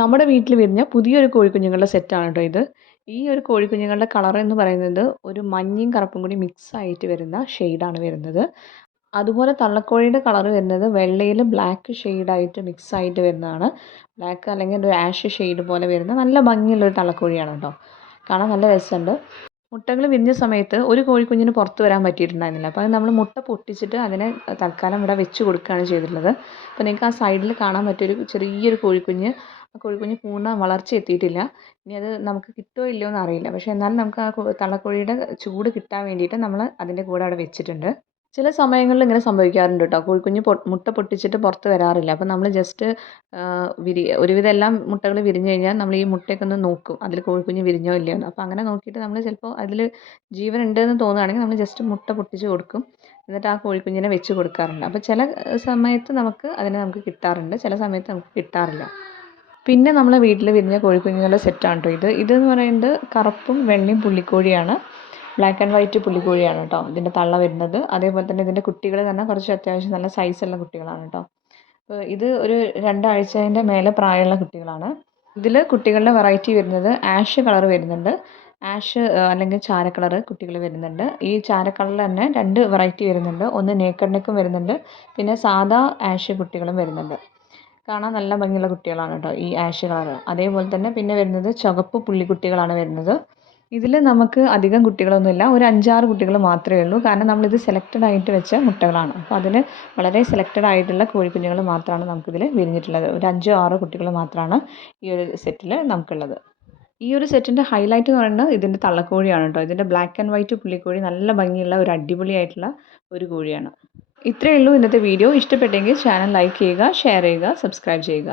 നമ്മുടെ വീട്ടിൽ വിരിഞ്ഞ പുതിയൊരു കോഴിക്കുഞ്ഞുങ്ങളുടെ സെറ്റാണ് കേട്ടോ ഇത്. ഈ ഒരു കോഴിക്കുഞ്ഞുങ്ങളുടെ കളർ എന്ന് പറയുന്നത് ഒരു മഞ്ഞയും കറുപ്പും കൂടി മിക്സ് ആയിട്ട് വരുന്ന ഷെയ്ഡാണ് വരുന്നത്. അതുപോലെ തള്ളക്കോഴിയുടെ കളർ വരുന്നത് വെള്ളയിൽ ബ്ലാക്ക് ഷെയ്ഡായിട്ട് മിക്സ് ആയിട്ട് വരുന്നതാണ്. ബ്ലാക്ക് അല്ലെങ്കിൽ ഒരു ആഷ് ഷെയ്ഡ് പോലെ വരുന്ന നല്ല ഭംഗിയുള്ളൊരു തള്ളക്കോഴിയാണ് കേട്ടോ. കാണാൻ നല്ല രസമുണ്ട്. മുട്ടകൾ വിരിഞ്ഞ സമയത്ത് ഒരു കോഴിക്കുഞ്ഞിന് പുറത്ത് വരാൻ പറ്റിയിട്ടുണ്ടായിരുന്നില്ല. അപ്പോൾ അത് നമ്മൾ മുട്ട പൊട്ടിച്ചിട്ട് അതിനെ തൽക്കാലം ഇവിടെ വെച്ച് കൊടുക്കുകയാണ് ചെയ്തിട്ടുള്ളത്. അപ്പോൾ നിങ്ങൾക്ക് ആ സൈഡിൽ കാണാൻ പറ്റിയൊരു ചെറിയൊരു കോഴിക്കുഞ്ഞ്. ആ കോഴിക്കുഞ്ഞ് പൂർണ്ണ വളർച്ച എത്തിയിട്ടില്ല. ഇനി അത് നമുക്ക് കിട്ടുമോ ഇല്ലയോ എന്ന് അറിയില്ല. പക്ഷേ എന്നാലും നമുക്ക് ആ തള്ളക്കോഴിയുടെ ചൂട് കിട്ടാൻ വേണ്ടിയിട്ട് നമ്മൾ അതിൻ്റെ കൂടെ അവിടെ വെച്ചിട്ടുണ്ട്. ചില സമയങ്ങളിൽ ഇങ്ങനെ സംഭവിക്കാറുണ്ട് കേട്ടോ. കോഴിക്കുഞ്ഞ് മുട്ട പൊട്ടിച്ചിട്ട് പുറത്ത് വരാറില്ല. അപ്പോൾ നമ്മൾ ജസ്റ്റ് ഒരുവിധം എല്ലാം മുട്ടകൾ വിരിഞ്ഞ് കഴിഞ്ഞാൽ നമ്മൾ ഈ മുട്ടയൊക്കെ ഒന്ന് നോക്കും. അതിൽ കോഴിക്കുഞ്ഞ് വിരിഞ്ഞോ ഇല്ലയോ എന്ന്. അപ്പോൾ അങ്ങനെ നോക്കിയിട്ട് നമ്മൾ ചിലപ്പോൾ അതിൽ ജീവൻ ഉണ്ടെന്ന് തോന്നുകയാണെങ്കിൽ നമ്മൾ ജസ്റ്റ് മുട്ട പൊട്ടിച്ച് കൊടുക്കും. എന്നിട്ട് ആ കോഴിക്കുഞ്ഞിനെ വെച്ച് കൊടുക്കാറുണ്ട്. അപ്പോൾ ചില സമയത്ത് നമുക്ക് കിട്ടാറുണ്ട്. ചില സമയത്ത് നമുക്ക് കിട്ടാറില്ല. പിന്നെ നമ്മളെ വീട്ടിൽ വിരിഞ്ഞ കോഴിക്കുഞ്ഞുങ്ങളുടെ സെറ്റാണ് കേട്ടോ ഇത്. ഇതെന്ന് പറയുന്നത് കറുപ്പും വെള്ളയും പുള്ളിക്കോഴിയാണ്. ബ്ലാക്ക് ആൻഡ് വൈറ്റ് പുള്ളിക്കോഴിയാണ് കേട്ടോ ഇതിൻ്റെ തള്ള വരുന്നത്. അതേപോലെ തന്നെ ഇതിൻ്റെ കുട്ടികൾ തന്നെ കുറച്ച് അത്യാവശ്യം നല്ല സൈസുള്ള കുട്ടികളാണ് കേട്ടോ. ഇത് ഒരു 2 ആഴ്ചേൻ്റെ മേലെ പ്രായമുള്ള കുട്ടികളാണ്. ഇതിൽ കുട്ടികളുടെ വെറൈറ്റി വരുന്നത് ആഷ് കളർ വരുന്നുണ്ട്. ആഷ് അല്ലെങ്കിൽ ചാര കളർ കുട്ടികൾ വരുന്നുണ്ട്. ഈ ചാര കളറിൽ തന്നെ 2 വെറൈറ്റി വരുന്നുണ്ട്. ഒന്ന് നേക്കഡ് നെക്കും വരുന്നുണ്ട്. പിന്നെ സാദാ ആഷ് കുട്ടികളും വരുന്നുണ്ട്. കാണാൻ നല്ല ഭംഗിയുള്ള കുട്ടികളാണ് കേട്ടോ ഈ ആഷ് കളർ. അതേപോലെ തന്നെ പിന്നെ വരുന്നത് ചുവപ്പ് പുള്ളിക്കുട്ടികളാണ് വരുന്നത്. ഇതിൽ നമുക്ക് അധികം കുട്ടികളൊന്നുമില്ല. ഒരു 5-6 കുട്ടികൾ മാത്രമേ ഉള്ളൂ. കാരണം നമ്മളിത് സെലക്റ്റഡ് ആയിട്ട് വെച്ച മുട്ടകളാണ്. അപ്പോൾ അതിൽ വളരെ സെലക്റ്റഡ് ആയിട്ടുള്ള കോഴിക്കുഞ്ഞുങ്ങൾ മാത്രമാണ് നമുക്കിതിൽ വിരിഞ്ഞിട്ടുള്ളത്. ഒരു 5-6 കുട്ടികൾ മാത്രമാണ് ഈ ഒരു സെറ്റിൽ നമുക്കുള്ളത്. ഈ ഒരു സെറ്റിൻ്റെ ഹൈലൈറ്റ് എന്ന് പറയുന്നത് ഇതിൻ്റെ തള്ളക്കോഴിയാണ് കേട്ടോ. ഇതിൻ്റെ ബ്ലാക്ക് ആൻഡ് വൈറ്റ് പുള്ളിക്കോഴി നല്ല ഭംഗിയുള്ള ഒരു അടിപൊളിയായിട്ടുള്ള ഒരു കോഴിയാണ്. ഇത്രയേ ഉള്ളൂ ഇന്നത്തെ വീഡിയോ. ഇഷ്ടപ്പെട്ടെങ്കിൽ ചാനൽ ലൈക്ക് ചെയ്യുക, ഷെയർ ചെയ്യുക, സബ്സ്ക്രൈബ് ചെയ്യുക.